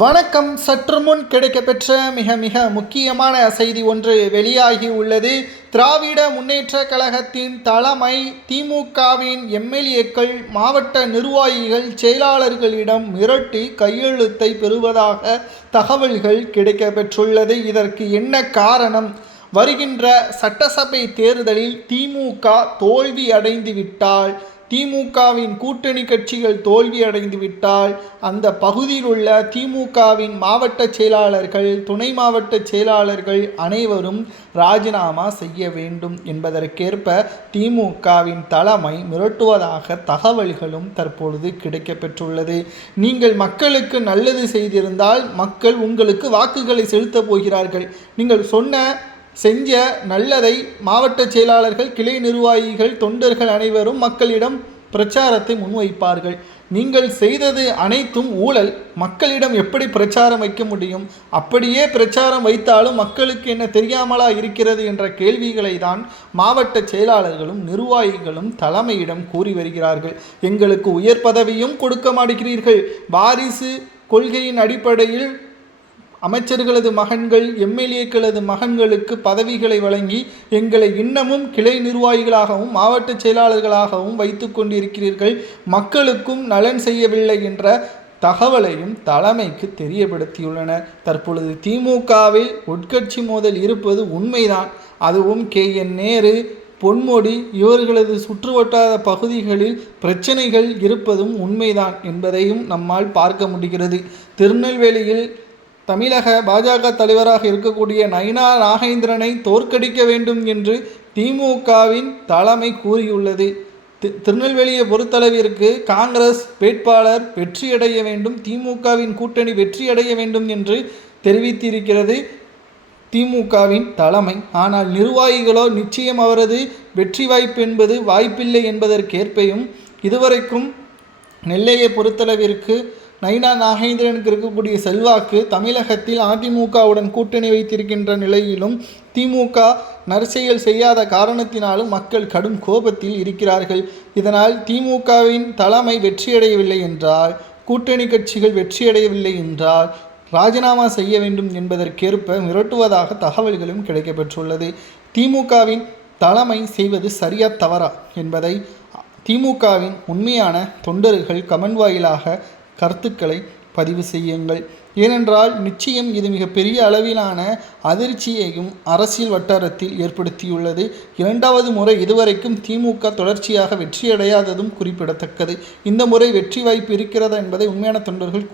வணக்கம். சற்று முன் கிடைக்கப்பெற்ற மிக முக்கியமான செய்தி ஒன்று வெளியாகி உள்ளது. திராவிட முன்னேற்ற கழகத்தின் தலைமை திமுகவின் எம்எல்ஏக்கள் மாவட்ட நிர்வாகிகள் செயலாளர்களிடம் மிரட்டி கையெழுத்தை பெறுவதாக தகவல்கள் கிடைக்கப்பெற்றுள்ளது. இதற்கு என்ன காரணம்? வருகின்ற சட்டசபை தேர்தலில் திமுக தோல்வி அடைந்துவிட்டால், திமுகவின் கூட்டணி கட்சிகள் தோல்வியடைந்துவிட்டால் அந்த பகுதியில் உள்ள திமுகவின் மாவட்ட செயலாளர்கள், துணை மாவட்ட செயலாளர்கள் அனைவரும் ராஜினாமா செய்ய வேண்டும் என்பதற்கேற்ப திமுகவின் தலைமை மிரட்டுவதாக தகவல்களும் தற்பொழுது கிடைக்கப்பெற்றுள்ளது. நீங்கள் மக்களுக்கு நல்லது செய்திருந்தால் மக்கள் உங்களுக்கு வாக்குகளை செலுத்தப் போகிறார்கள். நீங்கள் செஞ்ச நல்லதை மாவட்ட செயலாளர்கள், கிளை நிர்வாகிகள், தொண்டர்கள் அனைவரும் மக்களிடம் பிரச்சாரத்தை முன்வைப்பார்கள். நீங்கள் செய்தது அனைத்தும் ஊழல், மக்களிடம் எப்படி பிரச்சாரம் வைக்க முடியும்? அப்படியே பிரச்சாரம் வைத்தாலும் மக்களுக்கு என்ன தெரியாமலா இருக்கிறது என்ற கேள்விகளை தான் மாவட்ட செயலாளர்களும் நிர்வாகிகளும் தலைமையிடம் கூறி வருகிறார்கள். எங்களுக்கு உயர் பதவியும் கொடுக்க மாட்டேங்கிறீர்கள், வாரிசு கொள்கையின் அடிப்படையில் அமைச்சர்களது மகன்கள், எம்எல்ஏக்களது மகன்களுக்கு பதவிகளை வழங்கி எங்களை இன்னமும் கிளை நிர்வாகிகளாகவும் மாவட்ட செயலாளர்களாகவும் வைத்து கொண்டிருக்கிறீர்கள், மக்களுக்கும் நலன் செய்யவில்லை என்ற தகவலையும் தலைமைக்கு தெரியப்படுத்தியுள்ளனர். தற்பொழுது திமுகவில் உட்கட்சி மோதல் இருப்பது உண்மைதான். அதுவும் KN நேரு, பொன்முடி இவர்களது சுற்றுவட்டார பகுதிகளில் பிரச்சனைகள் இருப்பதும் உண்மைதான் என்பதையும் நம்மால் பார்க்க முடிகிறது. திருநெல்வேலியில் தமிழக பாஜக தலைவராக இருக்கக்கூடிய நயினா நாகேந்திரனை தோற்கடிக்க வேண்டும் என்று திமுகவின் தலைமை கூறியுள்ளது. திருநெல்வேலியை பொறுத்தளவிற்கு காங்கிரஸ் வேட்பாளர் வெற்றியடைய வேண்டும், திமுகவின் கூட்டணி வெற்றியடைய வேண்டும் என்று தெரிவித்திருக்கிறது திமுகவின் தலைமை. ஆனால் நிர்வாகிகளோ நிச்சயம் அவரது வெற்றி வாய்ப்பு என்பது வாய்ப்பில்லை என்பதற்கேற்பையும் இதுவரைக்கும் நெல்லையை பொறுத்தளவிற்கு நயினா நாகேந்திரனுக்கு இருக்கக்கூடிய செல்வாக்கு தமிழகத்தில் அதிமுகவுடன் கூட்டணி வைத்திருக்கின்ற நிலையிலும் திமுக நற்செயல் செய்யாத காரணத்தினாலும் மக்கள் கடும் கோபத்தில் இருக்கிறார்கள். இதனால் திமுகவின் தலைமை வெற்றியடையவில்லை என்றால், கூட்டணி கட்சிகள் வெற்றியடையவில்லை என்றால் ராஜினாமா செய்ய வேண்டும் என்பதற்கேற்ப மிரட்டுவதாக தகவல்களும் கிடைக்கப்பெற்றுள்ளது. திமுகவின் தலைமை செய்வது சரியா தவறா என்பதை திமுகவின் உண்மையான தொண்டர்கள் கமெண்ட் வாயிலாக கருத்துக்களை பதிவு செய்யுங்கள். ஏனென்றால் நிச்சயம் இது மிகப்பெரிய அளவிலான அதிர்ச்சியையும் அரசியல் வட்டாரத்தில் ஏற்படுத்தியுள்ளது. இரண்டாவது முறை இதுவரைக்கும் திமுக தொடர்ச்சியாக வெற்றியடையாததும் குறிப்பிடத்தக்கது. இந்த முறை வெற்றி வாய்ப்பு இருக்கிறதா என்பதை உண்மையான தொண்டர்கள்